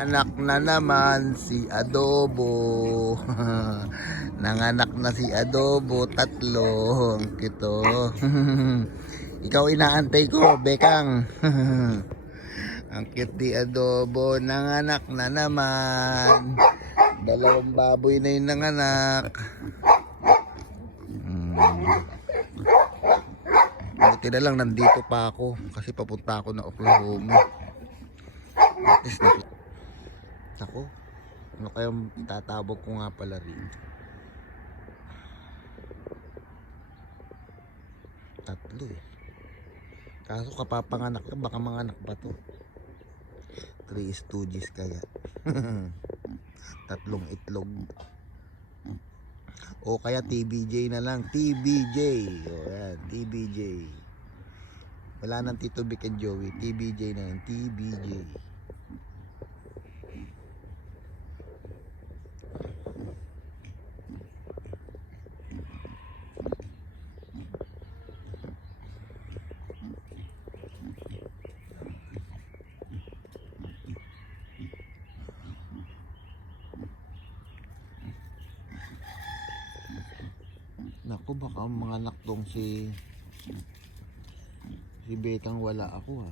Anak na naman si Adobo. Nanganak na si Adobo, tatlo. Ang kito. Ikaw inaantay ko, Bekang. Ang cute ni Adobo, nanganak na naman. Dalawang baboy na yung nanganak. Buti na lang nandito pa ako kasi papunta ako na Oklahoma. At least ako, ano kayang itatabog ko nga pala rin? Tatlo eh. Kaso kapapanganak ka, baka manganak ba to? 3 stooges kaya. Tatlong itlog. O kaya TBJ na lang. TBJ. O yan, TBJ. Wala nang Tito Vic and Joey. TBJ na yan. TBJ. Naku, baka mga anak tong si Bekang wala ako ha.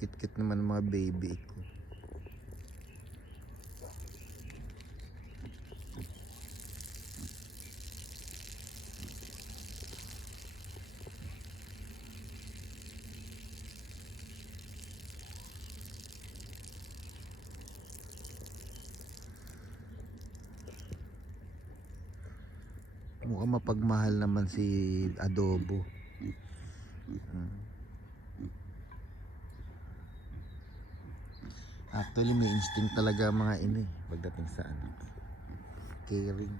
Kit-kit naman mga baby ko. Mukhang mapagmahal naman si Adobo. Actually may instinct talaga mga ini pagdating sa anak. Caring.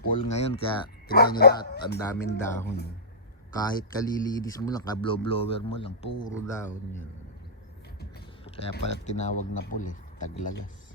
Fall ngayon kaya tingnan nyo lahat, ang daming dahon. Kahit kalilinis mo lang, ka-blower mo lang, puro dahon yan. Kaya pala tinawag na fall eh, taglagas.